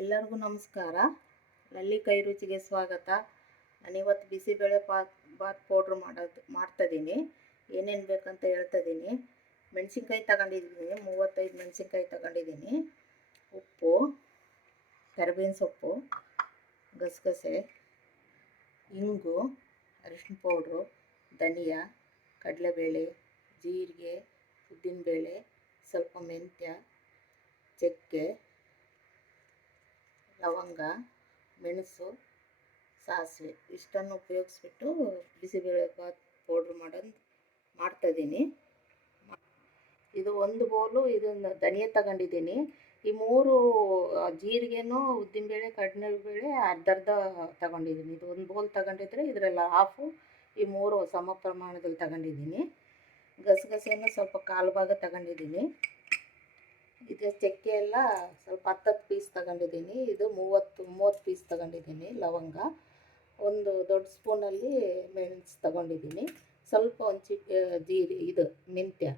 ಎಲ್ಲರಿಗೂ ನಮಸ್ಕಾರ. ಲಲ್ಲಿ ಕೈ ರುಚಿಗೆ ಸ್ವಾಗತ. ನಾನಿವತ್ತು ಬಿಸಿಬೇಳೆ ಬಾತ್ ಬಾತ್ ಪೌಡ್ರ್ ಮಾಡೋದು ಮಾಡ್ತಾಯಿದ್ದೀನಿ ಏನೇನು ಬೇಕಂತ ಹೇಳ್ತಾಯಿದ್ದೀನಿ ಮೆಣಸಿನ್ಕಾಯಿ ತಗೊಂಡಿದ್ದೀನಿ. ಮೂವತ್ತೈದು ಮೆಣಸಿನ್ಕಾಯಿ ತಗೊಂಡಿದ್ದೀನಿ. ಉಪ್ಪು, ಕರಿಬೇವಿನ ಸೊಪ್ಪು, ಗಸಗಸೆ, ಇಂಗು, ಅರಿಶಿನ ಪೌಡ್ರು ಧನಿಯಾ, ಕಡಲೆಬೇಳೆ, ಜೀರಿಗೆ ಉದ್ದಿನಬೇಳೆ ಸ್ವಲ್ಪ ಮೆಂತ್ಯ, ಚಕ್ಕೆ ಲವಂಗ, ಮೆಣಸು, ಸಾಸಿವೆ ಇಷ್ಟನ್ನು ಉಪಯೋಗಿಸ್ಬಿಟ್ಟು ಬಿಸಿಬೇಳೆ ಬಾತ್ ಪೌಡ್ರ್ ಮಾಡೋದು ಮಾಡ್ತಾಯಿದ್ದೀನಿ. ಇದು ಒಂದು ಬೌಲು ಇದನ್ನು ಧನಿಯಾ ತಗೊಂಡಿದ್ದೀನಿ. ಈ ಮೂರು ಜೀರಿಗೆನೂ, ಉದ್ದಿನ ಉದ್ದಿನಬೇಳೆ ಕಡಲೆಬೇಳೆ ಬೇಳೆ ಅರ್ಧರ್ಧ ತಗೊಂಡಿದ್ದೀನಿ. ಇದು ಒಂದು ಬೌಲ್ ತಗೊಂಡಿದ್ರೆ ಇದರಲ್ಲಿ ಹಾಫು ಈ ಮೂರು ಸಮ ಪ್ರಮಾಣದಲ್ಲಿ ತಗೊಂಡಿದ್ದೀನಿ. ಗಸಗಸೆಯನ್ನು ಸ್ವಲ್ಪ ಕಾಲು ಭಾಗ ತಗೊಂಡಿದ್ದೀನಿ. ಇದು ಚಕ್ಕೆ ಎಲ್ಲ ಸ್ವಲ್ಪ ಹತ್ತತ್ತು ಪೀಸ್ ತಗೊಂಡಿದ್ದೀನಿ. ಇದು ಮೂವತ್ತು ಮೂವತ್ತು ಪೀಸ್ ತಗೊಂಡಿದ್ದೀನಿ ಲವಂಗ. ಒಂದು ದೊಡ್ಡ ಸ್ಪೂನಲ್ಲಿ ಮೆಣಸು ತಗೊಂಡಿದ್ದೀನಿ. ಸ್ವಲ್ಪ ಒಂದು ಜೀರಿ, ಇದು ಮೆಂತ್ಯ.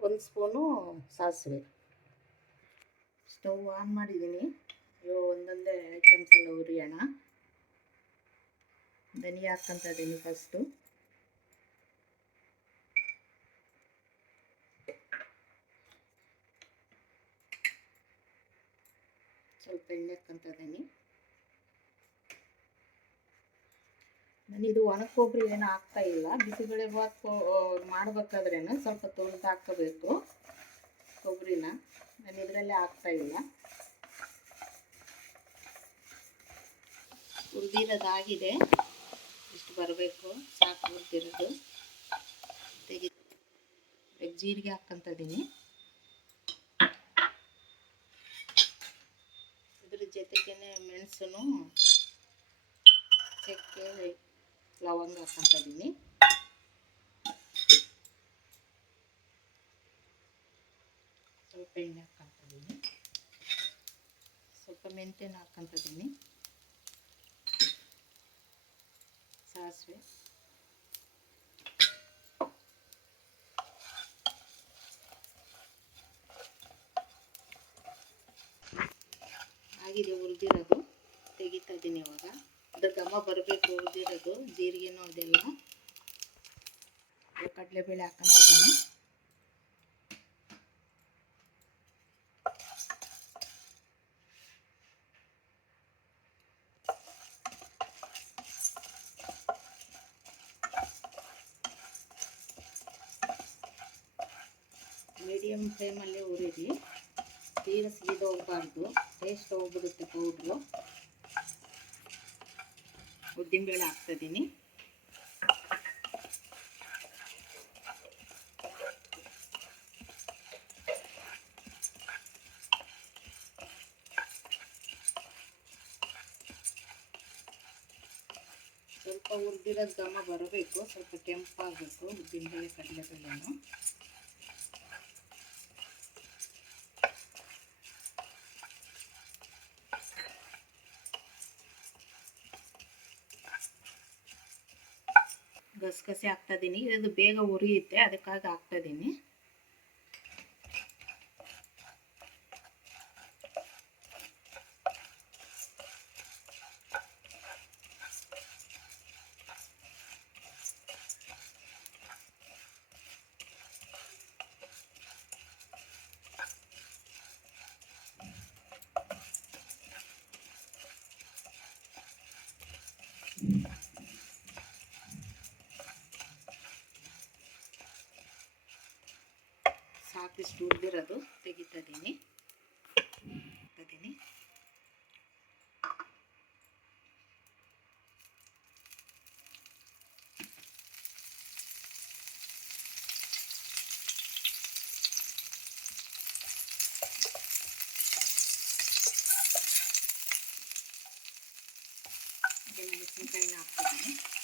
ಒಂದು ಸ್ಪೂನು ಸಾಸಿವೆ. ಸ್ಟವ್ ಆನ್ ಮಾಡಿದ್ದೀನಿ. ಅಯ್ಯೋ, ಒಂದೊಂದೇ ಐಟಮ್ಸ್ ಎಲ್ಲ ಉರಿಯೋಣ. ಧನಿಯಾ ಹಾಕ್ಕೊತ ಇದ್ದೀನಿ ಫಸ್ಟು ಹಾಕ್ಕೊಂತ ಇದ್ದೀನಿ ನಾನಿದು ಒಣ ಕೊಬ್ಬರಿ ಏನು ಹಾಕ್ತಾ ಇಲ್ಲ. ಬಿಸಿಬೇಳೆ ಬಾತ್ ಮಾಡ್ಬೇಕಾದ್ರೇನು ಸ್ವಲ್ಪ ತೊಳೆದು ಹಾಕ್ಕೋಬೇಕು ಕೊಬ್ಬರಿನ. ನಾನು ಇದರಲ್ಲೇ ಹಾಕ್ತಾ ಇಲ್ಲ. ಉರಿದಿರೋದಾಗಿದೆ ಇಷ್ಟು ಬರಬೇಕು. ಸಾಕು ಉರ್ದಿರೋದು ತೆಗಿ ಜೀರಿಗೆ ಹಾಕ್ಕೊಂತ ಇದ್ದೀನಿ ಇದ್ರ ಜೊತೆಗೇ ಮೆಣಸು ಚಕ್ಕೆ ಲವಂಗ ಹಾಕೊತಿದ್ದೀನಿ ಸ್ವಲ್ಪ ಎಣ್ಣೆ ಹಾಕ್ಕೊಂತ ಇದ್ದೀನಿ ಸ್ವಲ್ಪ ಮೆಂತ್ಯನ ಹಾಕ್ಕೊಂತ ಇದ್ದೀನಿ ಸಾಸಿವೆ. ಆಗಿದೆ ಹುರಿದಿರೋದು ತೆಗಿತಾ ಇದ್ದೀನಿ ಇವಾಗ. ಅದು ಘಮ ಬರಬೇಕು ಹುರಿದಿರೋದು ಜೀರಿಗೆನೂ ಅದೆಲ್ಲ. ಕಡಲೆಬೇಳೆ ಹಾಕೊಂತ ಇದ್ದೀನಿ. ಮೀಡಿಯಮ್ ಫ್ಲೇಮಲ್ಲೇ ಹುರಿರಿ ತೀರ ಸೀದ ಹೋಗಬಾರ್ದು. ಟೇಸ್ಟ್ ಹೋಗ್ಬಿಡುತ್ತೆ ಪೌಡ್ರು ಉದ್ದಿನಬೇಳೆ ಹಾಕ್ತಿದ್ದೀನಿ ಸ್ವಲ್ಪ ಹುರಿದಿರೋದು ಘಮ ಬರಬೇಕು. ಸ್ವಲ್ಪ ಕೆಂಪಾಗಬೇಕು. ಉದ್ದಿನಬೇಳೆ ಕಡಲೆಬೇಳೆನು. ಗಸಗಸೆ ಇದ್ದೀನಿ. ಇದು ಬೇಗ ಉರಿಯುತ್ತೆ ಅದಕ್ಕಾಗಿ ಹಾಕ್ತಾ ಇದ್ದೀನಿ ಸಾಕಿಷ್ಟು ಹುರಿದಿರೋದು ತೆಗಿತಾ ಇದ್ದೀನಿ ಇದ್ದೀನಿ ಹಾಗೆ ಮೆಣಸಿನ್ಕಾಯಿನ ಹಾಕ್ತಿದ್ದೀನಿ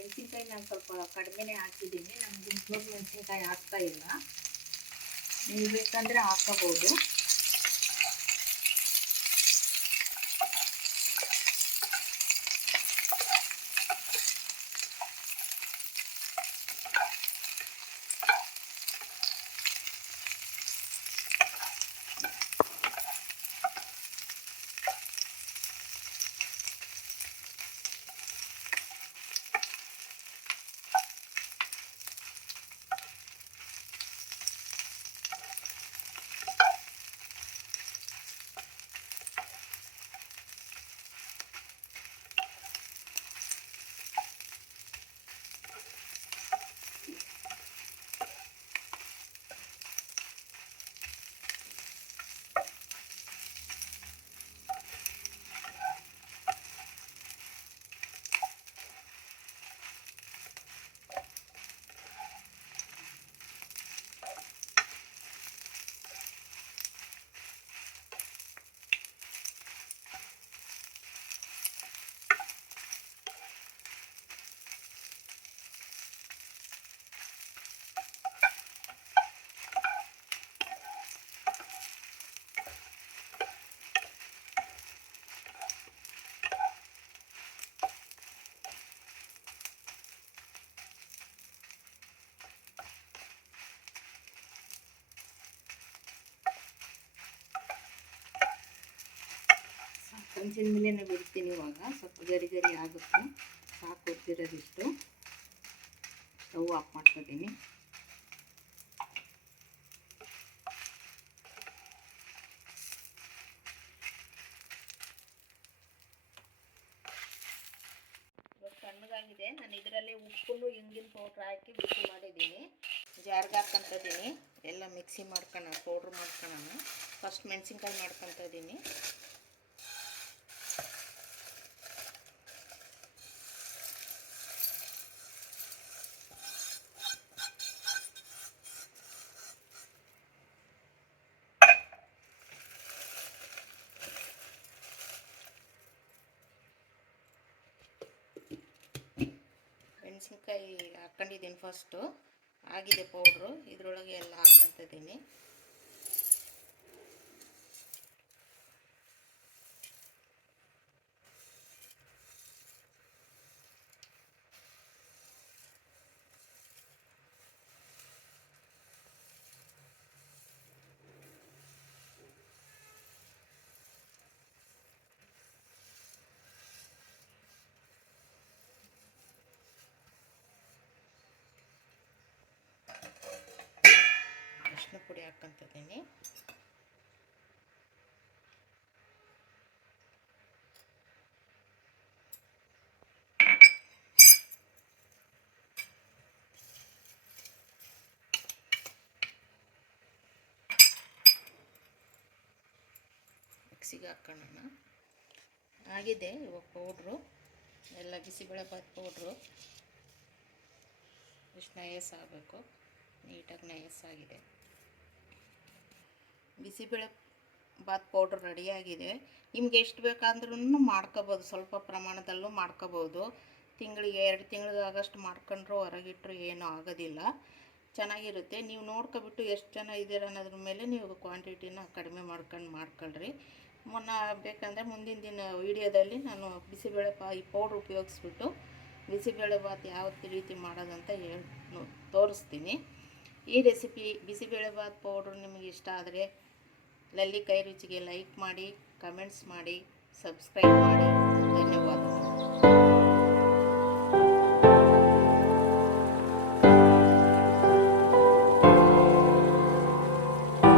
ಮೆಣಸಿನ್ಕಾಯಿ ನಾನು ಸ್ವಲ್ಪ ಕಡಿಮೆನೇ ಹಾಕಿದ್ದೀನಿ. ನಾನು ಗುಂಟೂರು ಮೆಣಸಿನ್ಕಾಯಿ ಹಾಕ್ತಾ ಇಲ್ಲ. ನೀವು ಬೇಕಂದರೆ ಹಾಕೋಬೋದು ಹಂಚಿನ ಮೇಲೆ ಬಿಡ್ತೀನಿ ಇವಾಗ. ಸ್ವಲ್ಪ ಗರಿ ಗರಿ ಆಗುತ್ತೆ. ಸಾಕು ಗೊತ್ತಿರೋದಿಷ್ಟು ಸ್ಟವ್ ಆಫ್ ಮಾಡ್ಕೊತೀನಿ. ತಣ್ಣಗಾಗಿದೆ. ನಾನು ಇದರಲ್ಲಿ ಉಪ್ಪು ಇಂಗಿನ ಪೌಡ್ರ್ ಹಾಕಿ ಬಿಸಿ ಮಾಡಿದ್ದೀನಿ. ಜಾರ್ಗೆ ಹಾಕ್ಕೊಂತಿದ್ದೀನಿ ಎಲ್ಲ ಮಿಕ್ಸಿ ಮಾಡ್ಕೊಳ ಪೌಡ್ರ್ ಮಾಡ್ಕೊಳ್ಳೋಣ ಫಸ್ಟ್ ಮೆಣಸಿನ್ಕಾಯಿ ಮಾಡ್ಕೊತ ಇದ್ದೀನಿ ಮೆಣಸಿನ್ಕಾಯಿ ಹಾಕ್ಕೊಂಡಿದ್ದೀನಿ ಫಸ್ಟು ಆಗಿದೆ ಪೌಡ್ರು ಇದರೊಳಗೆ ಎಲ್ಲ ಹಾಕ್ಕೊಂತಿದ್ದೀನಿ ಅರಿಶಿನ ಪುಡಿ ಹಾಕ್ಕೊಂತಿದ್ದೀನಿ. ಮಿಕ್ಸಿಗೆ ಹಾಕ್ಕೊಳ್ಳೋಣ ಆಗಿದೆ ಇವಾಗ ಪೌಡ್ರು. ಎಲ್ಲ ಬಿಸಿಬೇಳೆಭಾತ್ ಪೌಡ್ರು. ಇಷ್ಟು ನಯಸ್ಸಾಗಬೇಕು ನೀಟಾಗಿ ನಯಸ್ಸಾಗಿದೆ ಬಿಸಿಬೇಳೆ ಬಾತ್ ಪೌಡ್ರ್ ರೆಡಿಯಾಗಿದೆ. ನಿಮ್ಗೆ ಎಷ್ಟು ಬೇಕಾದ್ರೂ ಮಾಡ್ಕೋಬೋದು, ಸ್ವಲ್ಪ ಪ್ರಮಾಣದಲ್ಲೂ ಮಾಡ್ಕೋಬೋದು. ತಿಂಗಳಿಗೆ ಎರಡು ತಿಂಗಳಿಗಾಗಷ್ಟು ಮಾಡ್ಕೊಂಡ್ರು ಹೊರಗಿಟ್ರು ಏನೂ ಆಗೋದಿಲ್ಲ. ಚೆನ್ನಾಗಿರುತ್ತೆ. ನೀವು ನೋಡ್ಕೊಬಿಟ್ಟು ಎಷ್ಟು ಜನ ಇದ್ದೀರ ಅನ್ನೋದ್ರ ಮೇಲೆ ನೀವು ಕ್ವಾಂಟಿಟಿನ ಕಡಿಮೆ ಮಾಡ್ಕೊಂಡು ಮಾಡ್ಕೊಳ್ರಿ. ಮೊನ್ನ ಬೇಕಂದರೆ ಮುಂದಿನ ದಿನ ವೀಡಿಯೋದಲ್ಲಿ ನಾನು ಬಿಸಿಬೇಳೆ ಪಾ, ಈ ಪೌಡ್ರ್ ಉಪಯೋಗಿಸ್ಬಿಟ್ಟು ಬಿಸಿಬೇಳೆ ಬಾತ್ ಯಾವ ರೀತಿ ಮಾಡೋದಂತ ಹೇಳಿ, ತೋರಿಸ್ತೀನಿ. ಈ ರೆಸಿಪಿ ಬಿಸಿಬೇಳೆ ಬಾತ್ ಪೌಡ್ರ್ ನಿಮಗೆ ಇಷ್ಟ ಆದರೆ ಲಲ್ಲಿ ಕೈ ರುಚಿಗೆ ಲೈಕ್ ಮಾಡಿ ಕಮೆಂಟ್ಸ್ ಮಾಡಿ ಸಬ್ಸ್ಕ್ರೈಬ್ ಮಾಡಿ. ಧನ್ಯವಾದ